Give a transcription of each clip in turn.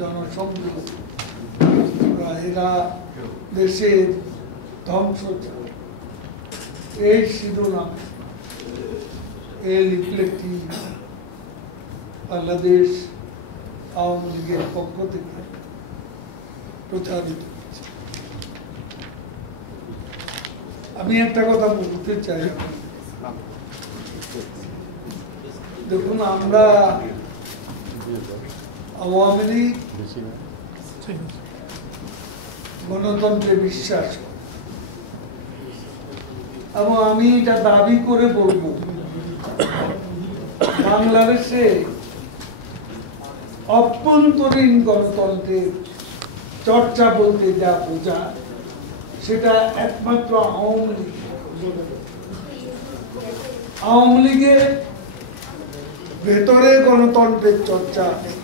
জনসংযোগ, এরা দেশের ধ্বংস চায়, এই শিরোনামে এই লিফলেটটি বাংলাদেশ আওয়ামী লীগের পক্ষ থেকে প্রচারিত হচ্ছে। আমি একটা কথা বলতে চাই, দেখুন আমরা আওয়ামী লীগ গণতন্ত্রে বিশ্বাস করি এবং আমি এটা দাবি করে বলবো, বাংলাদেশে অভ্যন্তরীণ গণতন্ত্রের চর্চা বলতে যা বোঝা সেটা একমাত্র আওয়ামী লীগ। আওয়ামী লীগের ভেতরে গণতন্ত্রের চর্চা নেই।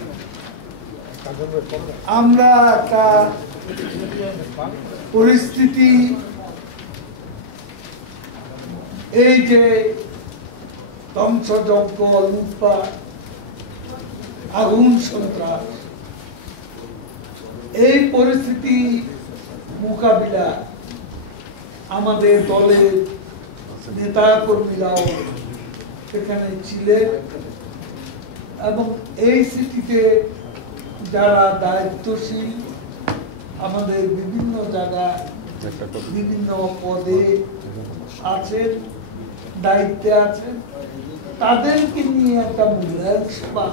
আমরা একটা পরিস্থিতি, এই যে ধ্বংসযজ্ঞ, লুটপাট, আগুন, সন্ত্রাস, এই পরিস্থিতি মোকাবিলা আমাদের দলের নেতা কর্মীরাও সেখানে ছিলেন এবং এই স্মৃতিতে যারা দায়িত্বশীল আমাদের বিভিন্ন জায়গায় বিভিন্ন পদে আছেন, দায়িত্বে আছেন, তাদেরকে নিয়ে একটা মূল্যায়ন সভা,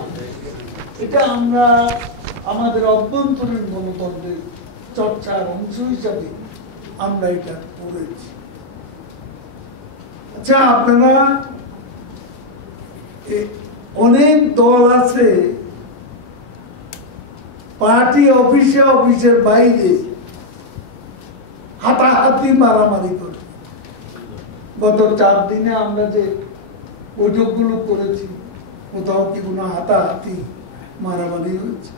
এটা আমরা আমাদের অভ্যন্তরীণ গণতন্ত্রের চর্চার অংশ হিসাবে আমরা এটা করেছি। আচ্ছা, আপনারা অনেক দল আছে পার্টি অফিসে অফিসের বাইরে হাতাহাতি মারামারি করে। গত 4 দিনে আমরা যে বৈঠকগুলো করেছি, কোথাও কি কোনো হাতাহাতি মারামারি হয়েছে?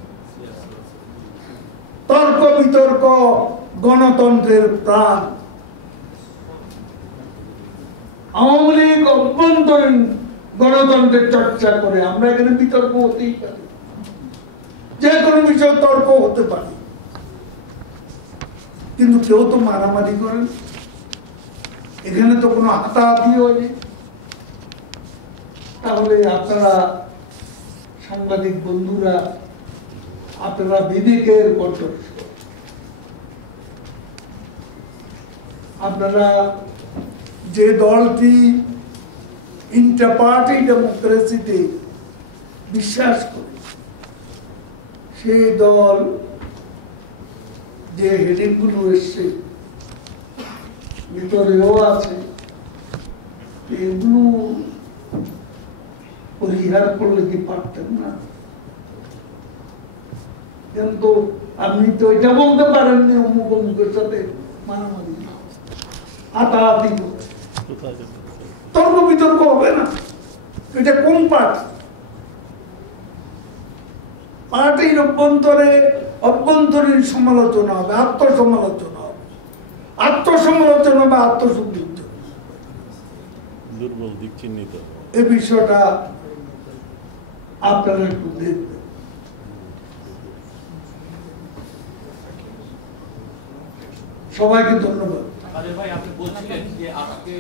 তর্ক বিতর্ক গণতন্ত্রের প্রাণ। আওয়ামী লীগ অভ্যন্তরীণ গণতন্ত্রের চর্চা করে, আমরা এখানে বিতর্ক হতেই পারি, যে কোনো বিষয়ে তর্ক হতে পারে, কিন্তু কেউ তো মারামারি করেন, এখানে তো কোনো হাতাহাতি হয়নি। তাহলে আপনারা সাংবাদিক বন্ধুরা, আপনারা বিবেকের কণ্ঠস্বর, আপনারা যে দলটি ইন্টার পার্টি ডেমোক্রেসিতে বিশ্বাস করে, সেই দল যে হেডিংগুলো এসছে ভিতরেও আছে, এগুলো পরিহার করলে কি পারতেন না? কিন্তু আপনি তো এটা বলতে পারেন না অমুক অমুকের সাথে মারামারি, হাতাহাতি, তর্ক বিতর্ক হবে না। এটা কোন পার্টি? পার্টির অভ্যন্তরে অভ্যন্তরীণ সমালোচনা হবে, আত্মসমালোচনা হবে, আত্মসমালোচনা বা আত্মসংযুক্ত, দুর্বল দিক চিহ্নিত। এই বিষয়টা আপনারা একটু দেখবেন। সবাইকে ধন্যবাদ। ভাই, আপনি বলছিলেন যে আজকে